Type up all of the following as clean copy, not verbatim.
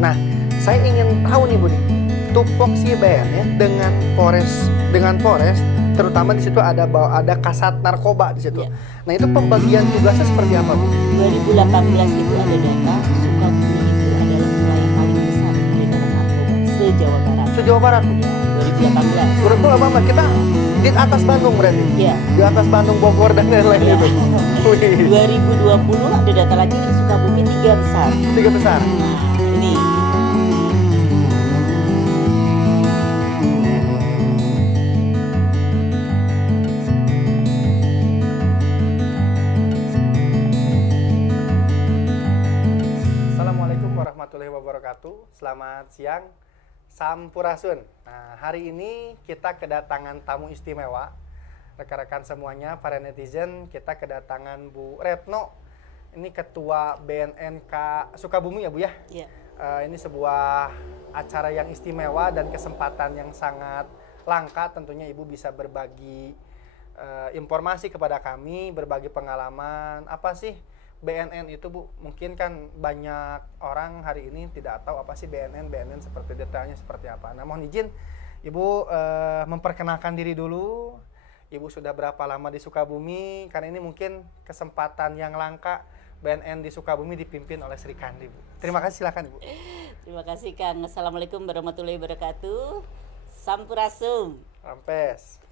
Nah, saya ingin tahu nih Bu nih, tupoksi BN ya dengan Polres, terutama di situ ada Kasat Narkoba di situ. Ya, Nah, itu pembagian tugasnya seperti apa Bu? 2018 itu ada data Sukabumi itu adalah wilayah paling besar peredaran narkoba se-Jawa Barat. Se-Jawa Barat Bu. Ya, 2018. Berarti apa kita di atas Bandung berarti? Ya, Di atas Bandung, Bogor dan lain-lain ya. itu. Wih, 2020 ada data lagi Sukabumi 3 besar. 3 besar. Nah, ini Assalamualaikum warahmatullahi wabarakatuh. Selamat siang, Sampurasun. Nah, hari ini kita kedatangan tamu istimewa. Rekan-rekan semuanya, para netizen, kita kedatangan Bu Retno. Ini Ketua BNNK Sukabumi ya Bu ya? ya. Ini sebuah acara yang istimewa dan kesempatan yang sangat langka. Tentunya Ibu bisa berbagi informasi kepada kami, berbagi pengalaman. Apa sih BNN itu Bu? Mungkin kan banyak orang hari ini tidak tahu apa sih BNN seperti detailnya seperti apa. Nah, mohon izin Ibu memperkenalkan diri dulu. Ibu sudah berapa lama di Sukabumi? Karena ini mungkin kesempatan yang langka. BNN di Sukabumi dipimpin oleh Sri Kandi, Bu. Terima kasih, silakan Ibu. Terima kasih Kang. Assalamualaikum warahmatullahi wabarakatuh. Sampurasum. Rampes.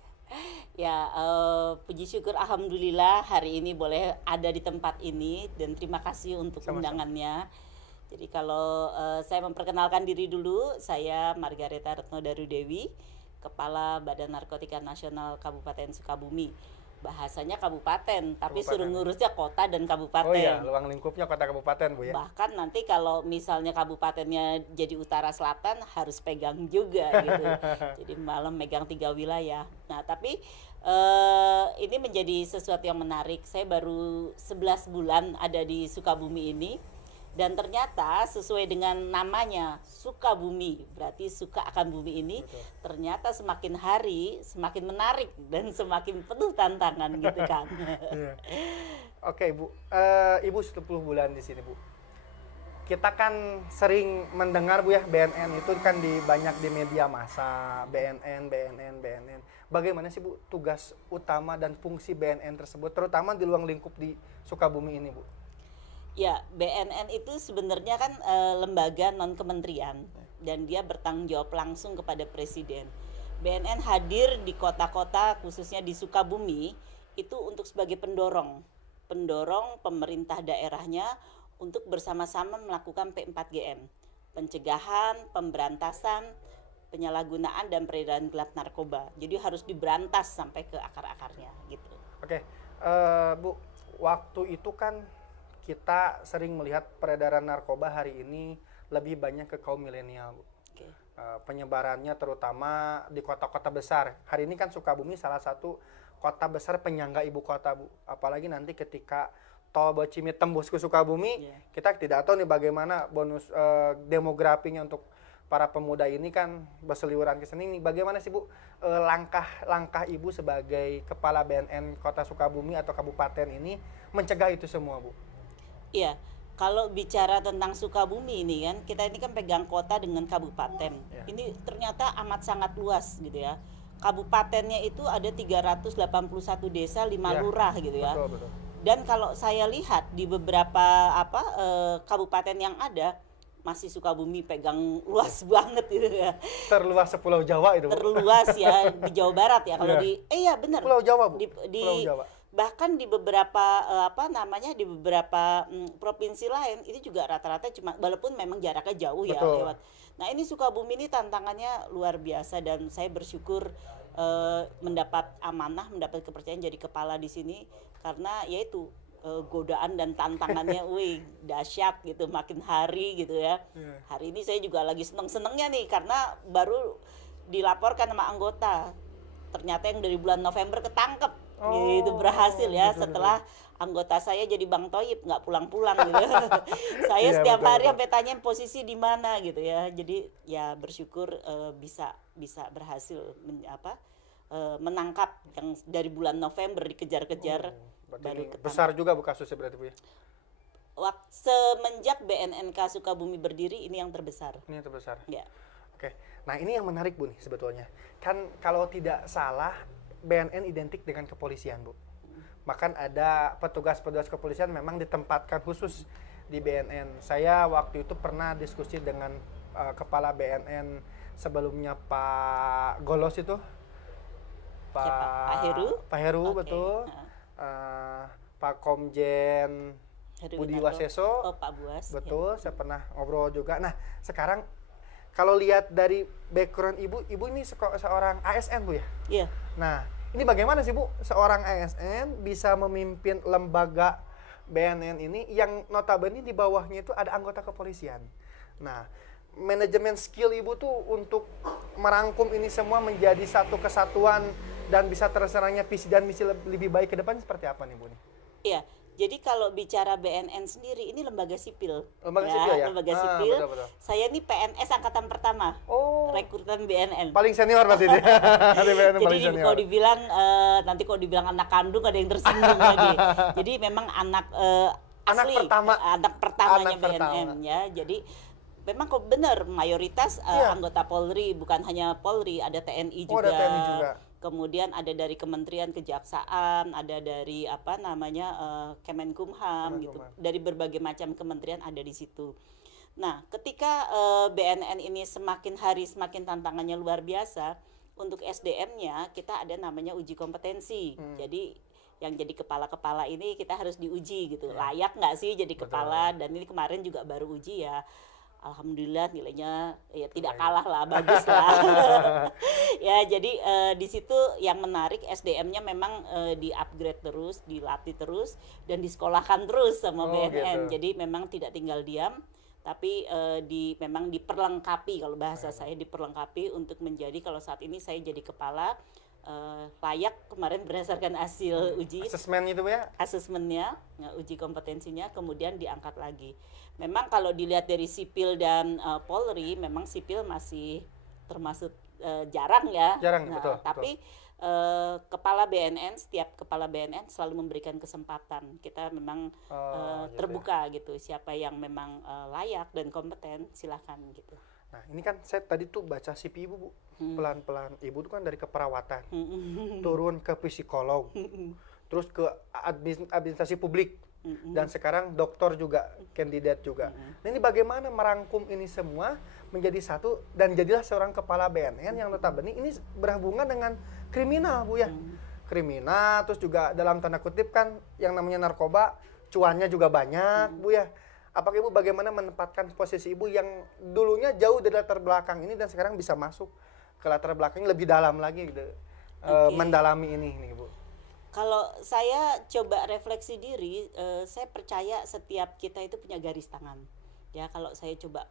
Ya, puji syukur alhamdulillah hari ini boleh ada di tempat ini dan terima kasih untuk Sama-sama. undangannya. Jadi kalau saya memperkenalkan diri dulu, saya Margareta Retno Darudewi, Kepala Badan Narkotika Nasional Kabupaten Sukabumi. Bahasanya kabupaten, tapi Kabupaten. suruh ngurusnya kota dan kabupaten. Oh iya, luang lingkupnya kota kabupaten, Bu ya. Bahkan nanti kalau misalnya kabupatennya jadi utara selatan harus pegang juga gitu. Jadi malam megang 3 wilayah. Nah, tapi ini menjadi sesuatu yang menarik. Saya baru 11 bulan ada di Sukabumi ini. Dan ternyata sesuai dengan namanya Sukabumi, berarti suka akan bumi ini. Betul. Ternyata semakin hari semakin menarik dan semakin penuh tantangan gitu kan. Iya. Oke, Bu. Ibu 10 bulan di sini, Bu. Kita kan sering mendengar Bu ya, BNN itu kan banyak di media massa, BNN. Bagaimana sih Bu tugas utama dan fungsi BNN tersebut, terutama di ruang lingkup di Sukabumi ini, Bu? Ya, BNN itu sebenarnya kan lembaga non kementerian dan dia bertanggung jawab langsung kepada presiden. BNN hadir di kota-kota khususnya di Sukabumi itu untuk sebagai pendorong pemerintah daerahnya untuk bersama-sama melakukan P4GM, pencegahan, pemberantasan, penyalahgunaan dan peredaran gelap narkoba. Jadi harus diberantas sampai ke akar-akarnya gitu. Oke, Bu, waktu itu kan kita sering melihat peredaran narkoba hari ini lebih banyak ke kaum milenial, Bu. Oke. Penyebarannya terutama di kota-kota besar. Hari ini kan Sukabumi salah satu kota besar penyangga ibu kota, Bu. Apalagi nanti ketika tol Bocimi tembus ke Sukabumi, Yeah. kita tidak tahu nih bagaimana bonus demografinya untuk para pemuda ini kan berseliweran ke sini. Bagaimana sih Bu langkah Ibu sebagai kepala BNN Kota Sukabumi atau kabupaten ini mencegah itu semua, Bu? Iya, kalau bicara tentang Sukabumi ini kan, kita ini kan pegang kota dengan kabupaten. Ya. Ini ternyata amat sangat luas gitu ya. Kabupatennya itu ada 381 desa, 5 Ya, lurah gitu ya. Betul. Dan kalau saya lihat di beberapa kabupaten yang ada, masih Sukabumi pegang luas banget gitu ya. Terluas sepulau Jawa itu, Bu. Terluas ya di Jawa Barat ya kalau Iya. iya benar. Pulau Jawa, Bu. Di Pulau Jawa. bahkan di beberapa di beberapa provinsi lain itu juga rata-rata cuma walaupun memang jaraknya jauh ya Betul. lewat. Nah, ini Sukabumi ini tantangannya luar biasa dan saya bersyukur mendapat amanah, mendapat kepercayaan jadi kepala di sini karena yaitu godaan dan tantangannya wih dahsyat gitu makin hari gitu ya. Iya. Hari ini saya juga lagi seneng-senengnya nih karena baru dilaporkan sama anggota ternyata yang dari bulan November ketangkep gitu berhasil ya betul. setelah anggota saya jadi Bang Toyib nggak pulang-pulang gitu. Saya Iya, setiap betul, hari betul. sampai tanya posisi di mana gitu ya. Jadi ya bersyukur bisa berhasil menangkap yang dari bulan November dikejar-kejar Berarti baru ini ketangkep. besar juga Bu kasusnya berarti, Bu ya? Semenjak BNNK Sukabumi berdiri ini yang terbesar. Ini yang terbesar. Ya. Oke. Nah, ini yang menarik Bu nih sebetulnya. Kan kalau tidak salah BNN identik dengan kepolisian, Bu. Bahkan ada petugas-petugas kepolisian memang ditempatkan khusus di BNN. Saya waktu itu pernah diskusi dengan kepala BNN sebelumnya Pak Golos itu. Pak Heru. Pak Heru, Oke. betul. Pak Komjen Heru Budi Winarko. Waseso. Oh, Pak Buas. Betul, saya pernah ngobrol juga. Nah, sekarang kalau lihat dari background Ibu ini seorang ASN Bu ya? Iya. Nah, ini bagaimana sih Bu seorang ASN bisa memimpin lembaga BNN ini yang notabene di bawahnya itu ada anggota kepolisian. Nah, manajemen skill Ibu tuh untuk merangkum ini semua menjadi satu kesatuan dan bisa terserangnya visi dan misi lebih baik ke depan seperti apa nih Bu nih? Iya. Jadi kalau bicara BNN sendiri ini lembaga sipil. Lembaga sipil ya? Lembaga sipil. Betul. Saya ini PNS angkatan pertama. Oh. Rekrutan BNN. Paling senior berarti dia. Jadi kalau dibilang nanti kalau dibilang anak kandung ada yang tersinggung lagi. Jadi memang anak asli, anak pertamanya BNN ya. Jadi memang kok benar mayoritas anggota Polri, bukan hanya Polri, ada TNI juga. Ada TNI juga. Kemudian ada dari Kementerian Kejaksaan, ada dari Kemenkumham gitu. Dari berbagai macam kementerian ada di situ. Nah, ketika BNN ini semakin hari semakin tantangannya luar biasa, untuk SDM-nya kita ada namanya uji kompetensi. Jadi yang jadi kepala-kepala ini kita harus diuji gitu. Layak nggak sih jadi kepala? Dan ini kemarin juga baru uji ya. Alhamdulillah nilainya ya tidak kalah lah, bagus lah. Ya jadi di situ yang menarik SDM-nya memang di-upgrade terus, dilatih terus dan disekolahkan terus sama BNN. Gitu. Jadi memang tidak tinggal diam, tapi memang diperlengkapi, kalau bahasa saya diperlengkapi untuk menjadi, kalau saat ini saya jadi kepala layak kemarin berdasarkan hasil uji asesmen itu ya, asesmennya, uji kompetensinya, kemudian diangkat lagi. Memang kalau dilihat dari sipil dan Polri, memang sipil masih termasuk jarang ya. Betul. Tapi kepala BNN, setiap kepala BNN selalu memberikan kesempatan. Kita memang terbuka gitu. Siapa yang memang layak dan kompeten, silakan gitu. Nah, ini kan saya tadi tuh baca CV Ibu, Bu. Pelan-pelan. Ibu tuh kan dari keperawatan, turun ke psikolog, terus ke administrasi publik, dan sekarang doktor juga, kandidat juga. Nah, ini bagaimana merangkum ini semua menjadi satu dan jadilah seorang kepala BNN yang notabene ini berhubungan dengan kriminal, Bu ya. Kriminal, terus juga dalam tanda kutip kan yang namanya narkoba, cuannya juga banyak, Bu ya. Apakah Ibu bagaimana menempatkan posisi Ibu yang dulunya jauh dari latar belakang ini dan sekarang bisa masuk ke latar belakang lebih dalam lagi gitu, mendalami ini Ibu? Kalau saya coba refleksi diri, saya percaya setiap kita itu punya garis tangan. Ya, kalau saya coba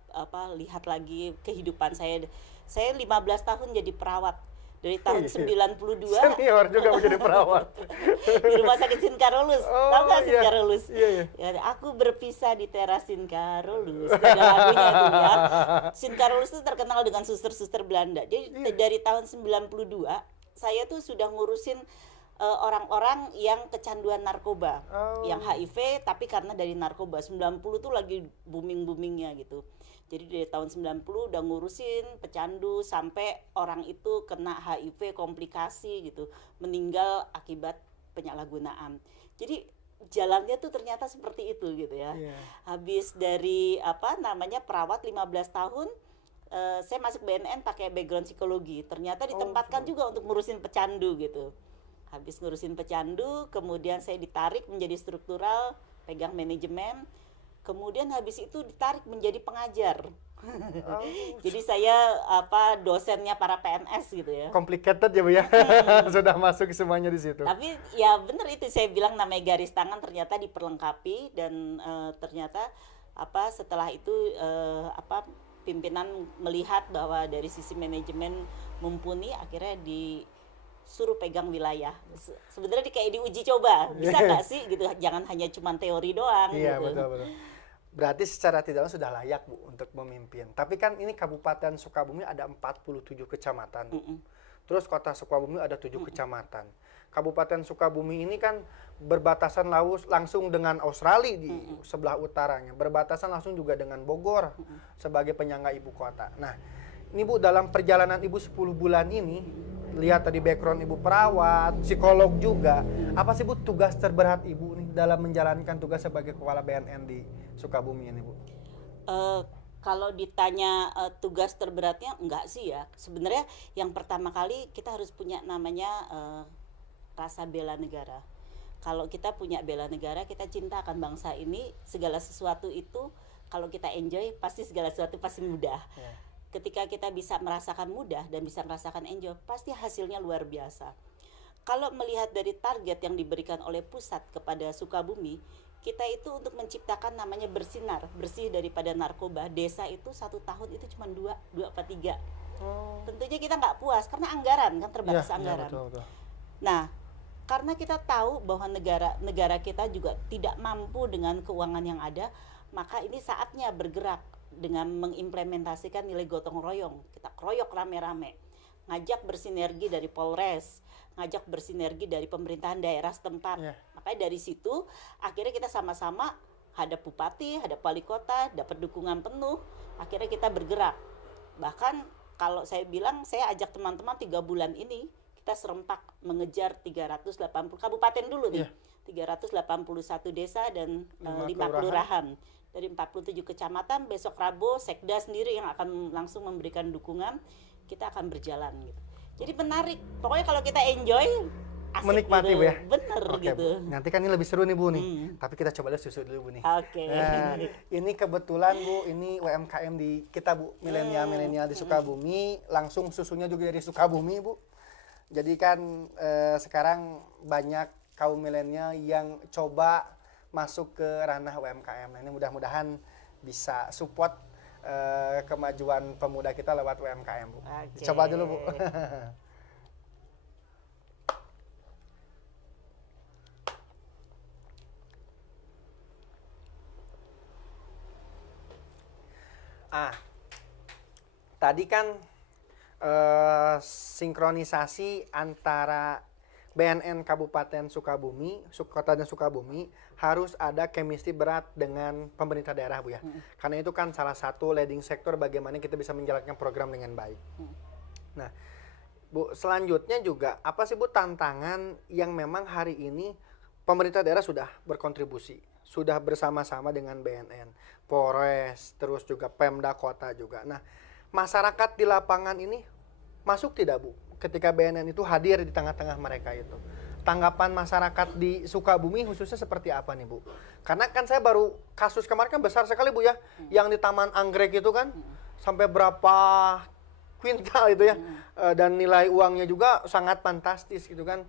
lihat lagi kehidupan saya 15 tahun jadi perawat. Dari tahun 92 senior juga menjadi perawat di Rumah Sakit Sinkarolus. Tahu nggak Sinkarolus? Iya. Ya, aku berpisah di teras Sinkarolus. Ada lagunya itu ya. Sinkarolus itu terkenal dengan suster-suster Belanda. Jadi dari tahun 92 saya tuh sudah ngurusin orang-orang yang kecanduan narkoba, yang HIV tapi karena dari narkoba. 90 tuh lagi booming-boomingnya gitu. Jadi dari tahun 90 udah ngurusin pecandu sampai orang itu kena HIV komplikasi gitu, meninggal akibat penyalahgunaan. Jadi jalannya tuh ternyata seperti itu gitu ya. Habis dari perawat 15 tahun, saya masuk BNN pakai background psikologi. Ternyata ditempatkan juga untuk ngurusin pecandu gitu. Habis ngurusin pecandu, kemudian saya ditarik menjadi struktural, pegang manajemen. Kemudian habis itu ditarik menjadi pengajar. Jadi saya dosennya para PNS gitu ya. Complicated ya Bu ya. Sudah masuk semuanya di situ. Tapi ya benar itu saya bilang namanya garis tangan ternyata diperlengkapi dan ternyata setelah itu pimpinan melihat bahwa dari sisi manajemen mumpuni, akhirnya disuruh pegang wilayah. Sebenarnya kayak diuji coba, bisa nggak sih gitu, jangan hanya cuma teori doang. Iya, gitu. betul. Berarti secara tidak langsung sudah layak Bu untuk memimpin. Tapi kan ini Kabupaten Sukabumi ada 47 kecamatan Bu. Terus kota Sukabumi ada 7 kecamatan. Kabupaten Sukabumi ini kan berbatasan langsung dengan Australia di sebelah utaranya, berbatasan langsung juga dengan Bogor sebagai penyangga ibu kota. Nah, ini Bu, dalam perjalanan Ibu 10 bulan ini, lihat tadi background Ibu perawat, psikolog juga. Apa sih Bu tugas terberat Ibu nih dalam menjalankan tugas sebagai kepala BNN di Sukabumi ini Bu? Kalau ditanya tugas terberatnya, enggak sih ya. Sebenarnya yang pertama kali kita harus punya namanya rasa bela negara. Kalau kita punya bela negara, kita cinta akan bangsa ini, segala sesuatu itu kalau kita enjoy, pasti segala sesuatu pasti mudah. Yeah. Ketika kita bisa merasakan mudah dan bisa merasakan enjoy, pasti hasilnya luar biasa. Kalau melihat dari target yang diberikan oleh pusat kepada Sukabumi, kita itu untuk menciptakan namanya bersinar, bersih daripada narkoba. Desa itu 1 tahun itu cuma 2 apa 3. Tentunya kita nggak puas karena anggaran kan, terbatas anggaran. Betul. Nah, karena kita tahu bahwa negara kita juga tidak mampu dengan keuangan yang ada, maka ini saatnya bergerak dengan mengimplementasikan nilai gotong royong. Kita kroyok rame-rame, ngajak bersinergi dari Polres, ngajak bersinergi dari pemerintahan daerah setempat. Makanya dari situ akhirnya kita sama-sama hadap bupati, hadap wali kota, dapat dukungan penuh, akhirnya kita bergerak. Bahkan kalau saya bilang, saya ajak teman-teman 3 bulan ini kita serempak mengejar 380 kabupaten dulu nih. 381 desa dan 5 kelurahan dari 47 kecamatan. Besok Rabu Sekda sendiri yang akan langsung memberikan dukungan, kita akan berjalan gitu. Jadi menarik. Pokoknya kalau kita enjoy, asik menikmati gitu. Bu ya. Bener gitu. Bu. Nanti kan ini lebih seru nih Bu nih. Tapi kita coba lihat susu dulu Bu nih. Oke. Nah, ini kebetulan Bu, ini UMKM di kita Bu, milenial di Sukabumi, langsung susunya juga dari Sukabumi Bu. Jadi kan sekarang banyak kaum milenial yang coba masuk ke ranah UMKM. Nah, ini mudah-mudahan bisa support kemajuan pemuda kita lewat UMKM Bu. Coba dulu Bu. Tadi kan sinkronisasi antara BNN Kabupaten Sukabumi, Kota dan Sukabumi harus ada chemistry berat dengan pemerintah daerah Bu ya. Karena itu kan salah satu leading sektor bagaimana kita bisa menjalankan program dengan baik. Nah, Bu, selanjutnya juga apa sih Bu tantangan yang memang hari ini pemerintah daerah sudah berkontribusi, sudah bersama-sama dengan BNN, Polres, terus juga Pemda Kota juga. Nah, masyarakat di lapangan ini masuk tidak Bu ketika BNN itu hadir di tengah-tengah mereka itu? Tanggapan masyarakat di Sukabumi khususnya seperti apa nih Bu? Karena kan saya baru kasus kemarin kan besar sekali Bu ya, yang di Taman Anggrek itu kan sampai berapa kuintal itu ya, dan nilai uangnya juga sangat fantastis gitu kan.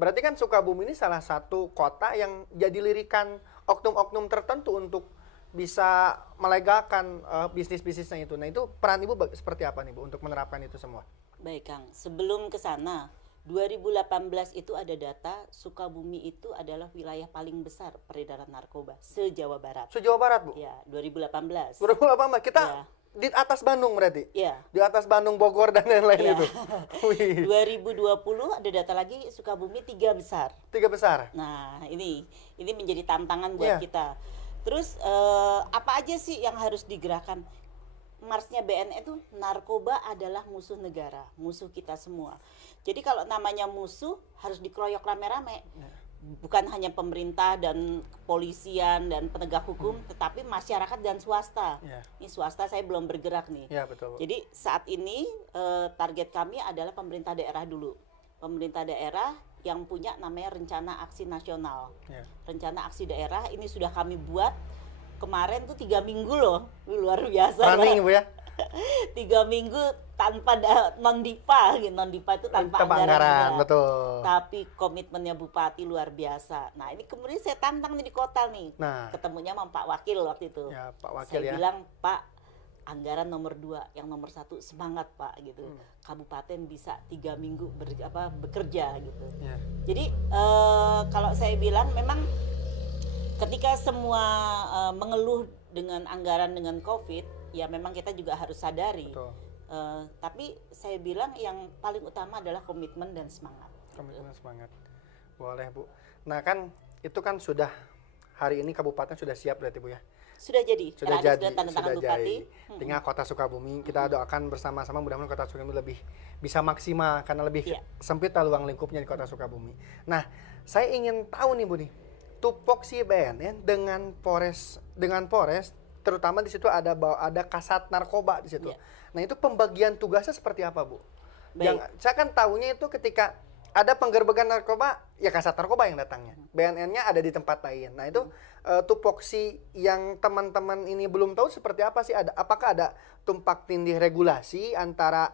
Berarti kan Sukabumi ini salah satu kota yang jadi lirikan oknum-oknum tertentu untuk bisa melegalkan bisnis-bisnisnya itu. Nah, itu peran Ibu seperti apa nih Bu untuk menerapkan itu semua? Baik Kang, sebelum ke sana, 2018 itu ada data Sukabumi itu adalah wilayah paling besar peredaran narkoba se-Jawa Barat. Se-Jawa Barat Bu? Ya, 2018. 2018 kita ya. Di atas Bandung berarti? Iya. Di atas Bandung, Bogor dan lain-lain itu. 2020 ada data lagi Sukabumi 3 besar. 3 besar. Nah, ini menjadi tantangan buat kita. Terus apa aja sih yang harus digerakkan? Marsnya BNN itu narkoba adalah musuh negara, musuh kita semua. Jadi kalau namanya musuh harus dikeroyok rame-rame. Bukan hanya pemerintah dan kepolisian dan penegak hukum, tetapi masyarakat dan swasta. Ini swasta saya belum bergerak nih. Betul. Jadi saat ini target kami adalah pemerintah daerah dulu. Pemerintah daerah yang punya namanya rencana aksi nasional. Rencana aksi daerah ini sudah kami buat kemarin tuh 3 minggu loh, luar biasa. Running Bu ya? 3 minggu tanpa non-dipa, non-dipa itu tanpa anggaran, betul. Tapi komitmennya Bupati luar biasa. Nah, ini kemudian saya tantang nih di kota nih. Nah, ketemunya sama Pak Wakil waktu itu. Ya, Pak Wakil saya bilang, Pak, anggaran nomor 2, yang nomor 1 semangat Pak gitu. Kabupaten bisa 3 minggu bekerja gitu. Jadi kalau saya bilang memang ketika semua mengeluh dengan anggaran dengan COVID, ya memang kita juga harus sadari Tapi saya bilang yang paling utama adalah komitmen dan semangat. Komitmen semangat. Boleh, Bu. Nah, kan itu kan sudah hari ini kabupaten sudah siap berarti, Bu ya. Sudah jadi. Sudah Ada jadi, tanda tangan sudah bupati. jadi. Tinggal Kota Sukabumi, kita doakan bersama-sama mudah-mudahan Kota Sukabumi lebih bisa maksimal karena lebih Iya. sempit lah luang lingkupnya di Kota Sukabumi. Nah, saya ingin tahu nih, Bu nih, tupoksi BNN dengan Polres terutama di situ ada Kasat Narkoba di situ. Iya. Nah, itu pembagian tugasnya seperti apa, Bu? Baik. Yang saya kan tahunya itu ketika ada penggerbekan narkoba, ya Kasat Narkoba yang datangnya. BNN-nya ada di tempat lain. Nah, itu tupoksi yang teman-teman ini belum tahu seperti apa sih? Apakah ada tumpak tindih regulasi antara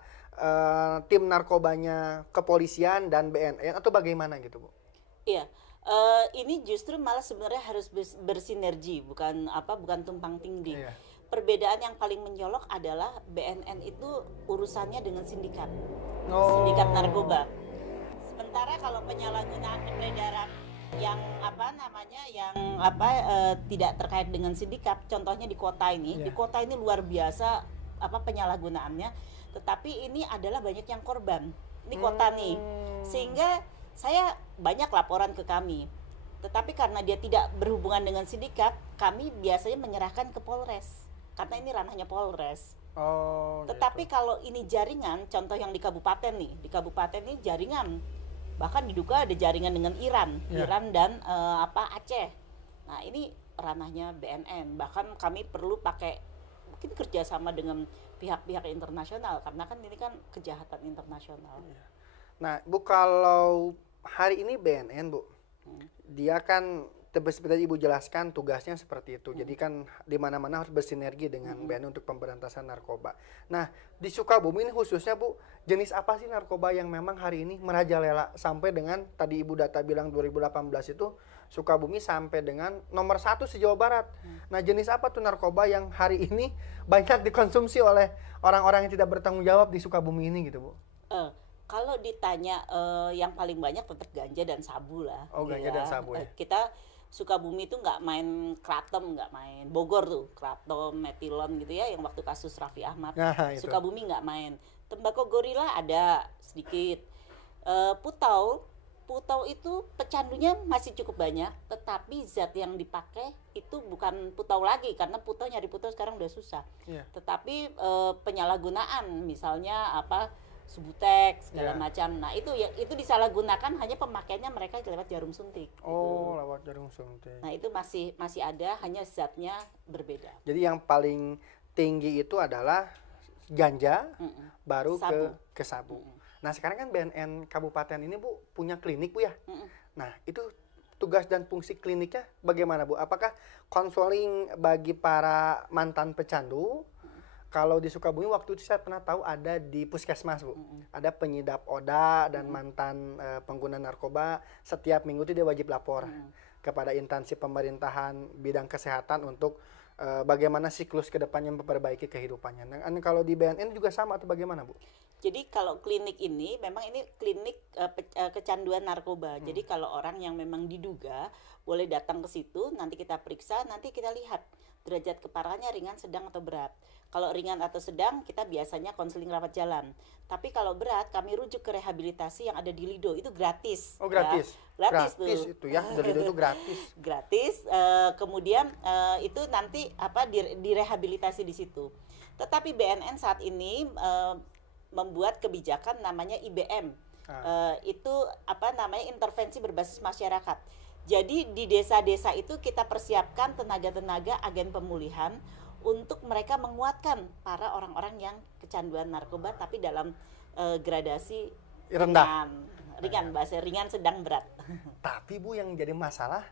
tim narkobanya kepolisian dan BNN atau bagaimana gitu, Bu? Iya. Ini justru malah sebenarnya harus bersinergi, bukan tumpang tindih. Iya. Perbedaan yang paling mencolok adalah BNN itu urusannya dengan sindikat, Oh. sindikat narkoba. Sementara kalau penyalahgunaan peredaran yang tidak terkait dengan sindikat, contohnya di kota ini, Iya. di kota ini luar biasa penyalahgunaannya, tetapi ini adalah banyak yang korban di kota nih, sehingga saya banyak laporan ke kami, tetapi karena dia tidak berhubungan dengan sindikat, kami biasanya menyerahkan ke Polres karena ini ranahnya Polres. Oh. Tetapi gitu. kalau ini jaringan, contoh yang di kabupaten ini jaringan, bahkan diduga ada jaringan dengan Iran, Ya. Iran dan Aceh. Nah, ini ranahnya BNN. Bahkan kami perlu pakai mungkin kerjasama dengan pihak-pihak internasional karena kan ini kan kejahatan internasional. Nah, Bu, kalau hari ini BNN, Bu, dia kan seperti tadi Ibu jelaskan tugasnya seperti itu. Jadi kan di mana-mana harus bersinergi dengan BNN untuk pemberantasan narkoba. Nah, di Sukabumi ini khususnya, Bu, jenis apa sih narkoba yang memang hari ini merajalela sampai dengan tadi Ibu data bilang 2018 itu Sukabumi sampai dengan nomor 1 se-Jawa Barat. Nah, jenis apa tuh narkoba yang hari ini banyak dikonsumsi oleh orang-orang yang tidak bertanggung jawab di Sukabumi ini gitu, Bu? Kalau ditanya yang paling banyak tetap ganja dan sabu lah. Oh, ganja dan sabu ya. Kita Sukabumi itu nggak main kratom, nggak main Bogor tuh kratom, metilon gitu ya, yang waktu kasus Raffi Ahmad. Nah, itu. Sukabumi nggak main. Tembakau gorila ada sedikit. Putau itu pecandunya masih cukup banyak, tetapi zat yang dipakai itu bukan putau lagi karena nyari putau sekarang udah susah. Iya. Tetapi penyalahgunaan misalnya Subutex segala Iya. macam. Nah, itu disalahgunakan, hanya pemakaiannya mereka lewat jarum suntik. Oh, gitu. lewat jarum suntik. Nah, itu masih ada, hanya zatnya berbeda. Jadi yang paling tinggi itu adalah ganja, baru Sabu. ke sabu. Nah, sekarang kan BNN kabupaten ini, Bu, punya klinik, Bu ya. Nah, itu tugas dan fungsi kliniknya bagaimana, Bu? Apakah konseling bagi para mantan pecandu? Kalau di Sukabumi waktu itu saya pernah tahu ada di puskesmas, Bu. Ada penyidap oda dan mantan pengguna narkoba, setiap minggu itu dia wajib lapor kepada instansi pemerintahan bidang kesehatan untuk bagaimana siklus kedepannya memperbaiki kehidupannya. Nah, kalau di BNN juga sama atau bagaimana, Bu? Jadi kalau klinik ini memang ini klinik kecanduan narkoba. Jadi kalau orang yang memang diduga boleh datang ke situ, nanti kita periksa, nanti kita lihat derajat keparahannya ringan, sedang atau berat. Kalau ringan atau sedang, kita biasanya konseling rawat jalan. Tapi kalau berat, kami rujuk ke rehabilitasi yang ada di Lido, itu gratis. Oh, gratis. Ya. Gratis tuh. Itu ya, dari itu gratis. Gratis. Kemudian itu nanti direhabilitasi di situ. Tetapi BNN saat ini membuat kebijakan namanya IBM. Itu intervensi berbasis masyarakat. Jadi di desa-desa itu kita persiapkan tenaga-tenaga agen pemulihan untuk mereka menguatkan para orang-orang yang kecanduan narkoba tapi dalam gradasi Rendah. ringan, bahasa ringan, sedang, berat. Tapi, Bu, yang jadi masalah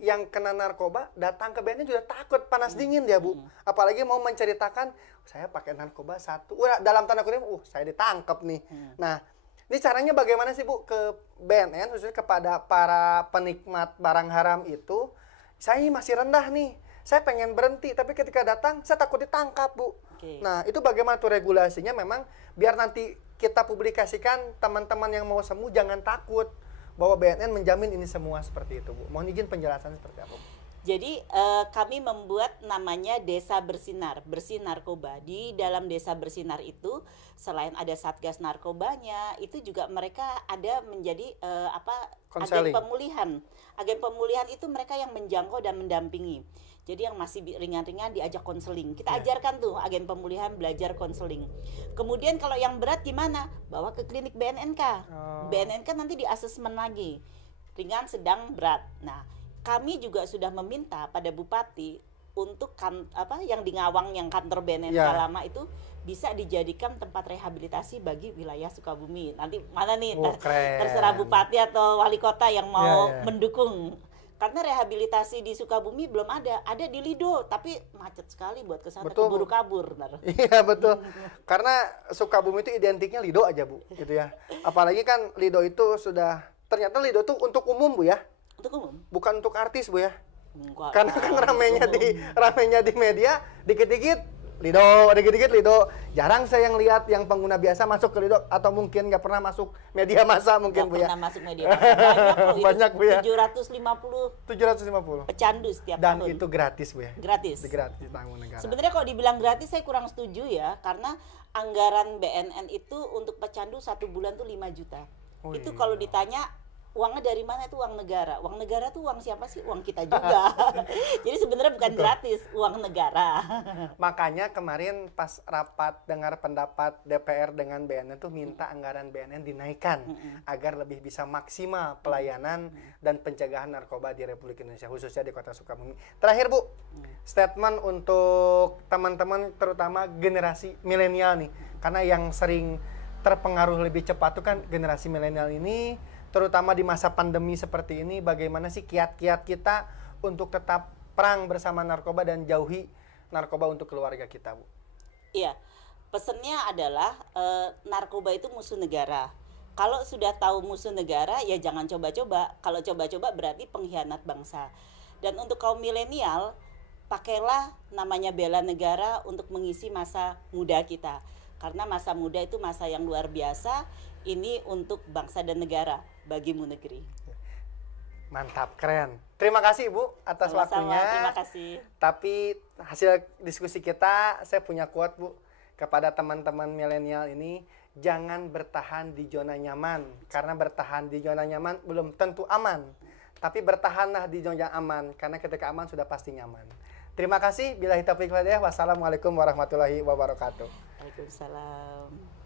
yang kena narkoba datang ke BNN juga takut, panas dingin dia, Bu. Apalagi mau menceritakan saya pakai narkoba satu, dalam tanda kutip, saya ditangkap nih. Nah, ini caranya bagaimana sih, Bu, ke BNN khususnya kepada para penikmat barang haram itu? Saya masih rendah nih, saya pengen berhenti, tapi ketika datang saya takut ditangkap, Bu. Okay. Nah, itu bagaimana tuh regulasinya? Memang biar nanti kita publikasikan, teman-teman yang mau sembuh jangan takut bahwa BNN menjamin ini semua seperti itu, Bu. Mohon izin penjelasan seperti apa, Bu? Jadi kami membuat namanya Desa Bersinar, Bersih Narkoba. Di dalam Desa Bersinar itu selain ada Satgas Narkobanya, itu juga mereka ada menjadi agen Konseling. pemulihan. Agen pemulihan itu mereka yang menjangkau dan mendampingi. Jadi yang masih ringan-ringan diajak konseling. Kita ajarkan tuh agen pemulihan belajar konseling. Kemudian kalau yang berat gimana? Bawa ke klinik BNNK. BNNK nanti di asesmen lagi. Ringan, sedang, berat. Nah, kami juga sudah meminta pada Bupati untuk yang di Ngawang yang kantor BNNK lama itu bisa dijadikan tempat rehabilitasi bagi wilayah Sukabumi. Nanti mana nih terserah Bupati atau Wali Kota yang mau mendukung. Karena rehabilitasi di Sukabumi belum ada di Lido, tapi macet sekali buat kesana, keburu kabur. Iya betul, karena Sukabumi itu identiknya Lido aja Bu, gitu ya. Apalagi kan Lido itu sudah, ternyata Lido tuh untuk umum Bu ya. Untuk umum? Bukan untuk artis Bu ya. Enggak, karena kan ramenya di media, dikit-dikit Lido. Jarang saya yang lihat yang pengguna biasa masuk ke Lido, atau mungkin nggak pernah masuk media massa mungkin Bu ya. Nggak pernah masuk media massa. Banyak Bu ya. 750 pecandu setiap tahun. Dan itu gratis Bu ya. Gratis tanggung negara. Sebenarnya kalau dibilang gratis saya kurang setuju ya, karena anggaran BNN itu untuk pecandu 1 bulan tuh 5 juta. Itu kalau ditanya uangnya dari mana, itu uang negara. Uang negara tuh uang siapa sih? Uang kita juga. Jadi sebenarnya bukan gratis, uang negara. Makanya kemarin pas rapat dengar pendapat DPR dengan BNN tuh minta anggaran BNN dinaikkan agar lebih bisa maksimal pelayanan dan pencegahan narkoba di Republik Indonesia, khususnya di Kota Sukabumi. Terakhir Bu, statement untuk teman-teman terutama generasi milenial nih, karena yang sering terpengaruh lebih cepat tuh kan generasi milenial ini, terutama di masa pandemi seperti ini. Bagaimana sih kiat-kiat kita untuk tetap perang bersama narkoba dan jauhi narkoba untuk keluarga kita, Bu? Iya, pesannya adalah narkoba itu musuh negara. Kalau sudah tahu musuh negara, ya jangan coba-coba. Kalau coba-coba berarti pengkhianat bangsa. Dan untuk kaum milenial, pakailah namanya bela negara untuk mengisi masa muda kita. Karena masa muda itu masa yang luar biasa. Ini untuk bangsa dan negara, bagimu negeri. Mantap, keren. Terima kasih Bu atas waktunya. Terima kasih. Tapi hasil diskusi kita, saya punya quote Bu kepada teman-teman milenial ini, jangan bertahan di zona nyaman, karena bertahan di zona nyaman belum tentu aman. Tapi bertahanlah di zona aman, karena ketika aman sudah pasti nyaman. Terima kasih. Billahi taufiq wal hidayah. Wassalamualaikum warahmatullahi wabarakatuh. Waalaikumsalam.